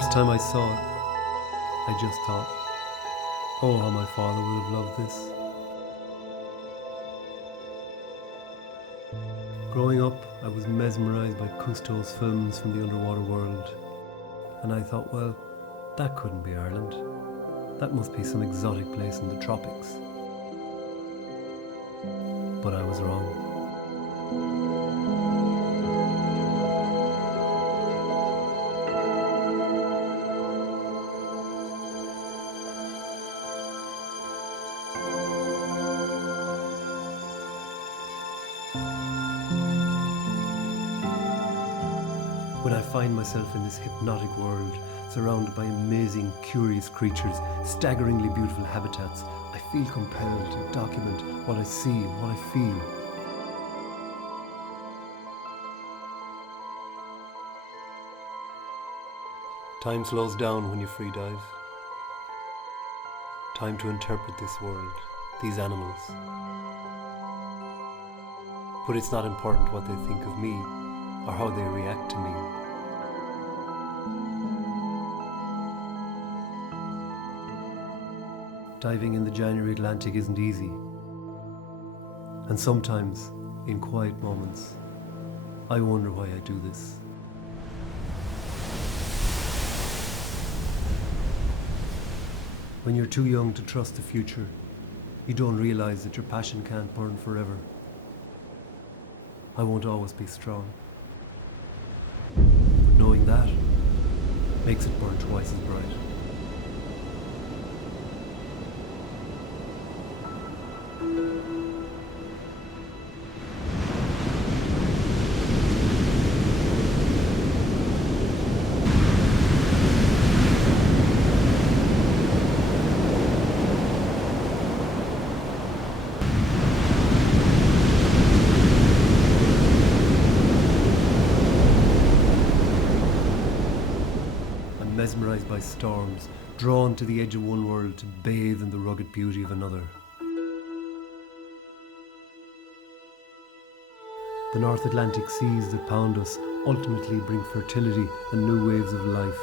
first time I saw it, I just thought, oh, how my father would have loved this. Growing up, I was mesmerized by Cousteau's films from the underwater world, and I thought, well, that couldn't be Ireland. That must be some exotic place in the tropics. But I was wrong. When I find myself in this hypnotic world, surrounded by amazing, curious creatures, staggeringly beautiful habitats, I feel compelled to document what I see, what I feel. Time slows down when you free dive. Time to interpret this world, these animals. But it's not important what they think of me or how they react to me. Diving in the January Atlantic isn't easy. And sometimes, in quiet moments, I wonder why I do this. When you're too young to trust the future, you don't realize that your passion can't burn forever. I won't always be strong. But knowing that makes it burn twice as bright. Mesmerized by storms, drawn to the edge of one world to bathe in the rugged beauty of another. The North Atlantic seas that pound us ultimately bring fertility and new waves of life.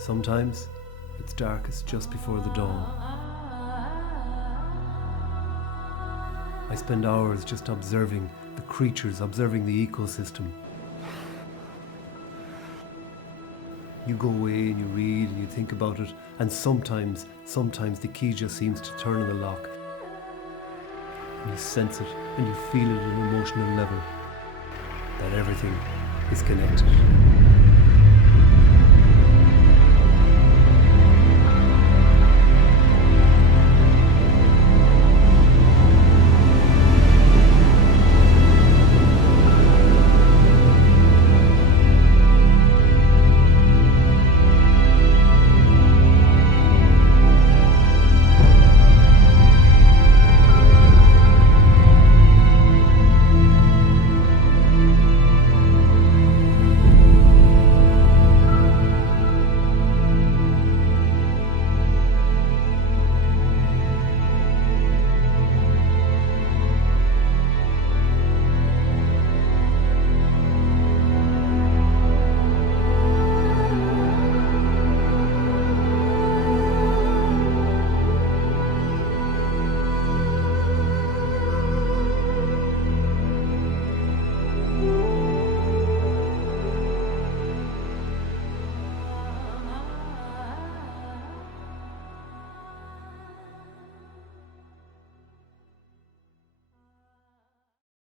Sometimes it's darkest just before the dawn. I spend hours just observing the creatures, observing the ecosystem. You go away and you read and you think about it, and sometimes the key just seems to turn in the lock. And you sense it and you feel it at an emotional level, that everything is connected.